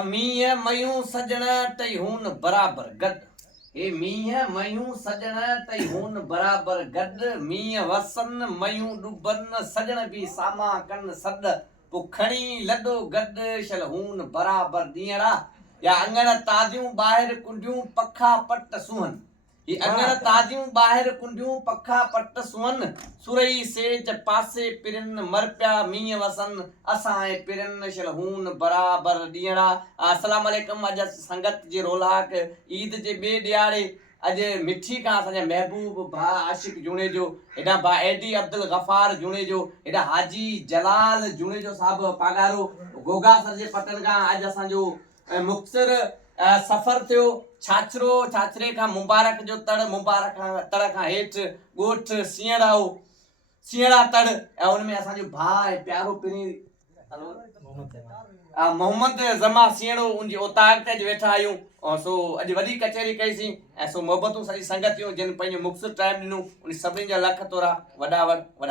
मीह मयूं सजण तई हुन बराबर गद हे मीह मयूं सजण तई हुन बराबर गद मीह वसन मयूं डुबन सजण भी सामा कन सद पुखणी लडो गद शल हुन बराबर दीअड़ा या अंगण तादियूं बाहिर कुंडियूं पखा पट सुहन ये अंगण तादियूं बाहिर कुंडियूं पखा पट सुहन सुरई सेज पासे पिरन मरप्या मीह वसन असाए पिरन शल हुन बराबर दीअड़ा। अस्सलाम वालेकुम। अज संगत जे रोलाक ईद जे बे ॾियारे अज मिठी का असांजा महबूब भा आशिक जुणे जो हेॾा भा एडी अब्दुल गफ़ार जुणे जो हेॾा हाजी जलाल जुणे जो साहब पागारो गोगा सर जे पटन का अज असांजो मुक्तसर सफ़र थियो छाछरो छाछरे का मुबारक जो तड़ मुबारक तड़ का हेठ गोठ सियड़ा तड़ ऐं उन में असांजो भाउ प्यारो पिनी मोहम्मद ज़मा सियड़ो उनजी ओताक ते वेठा आहियूं सो अॼु वॾी कचहरी कईसीं ऐं सो मोहबतूं सॼी संगतियूं जिन पंहिंजो मुक्तसर टाइम ॾिनो उन सभिनी जा लख तोरा वॾा कुर।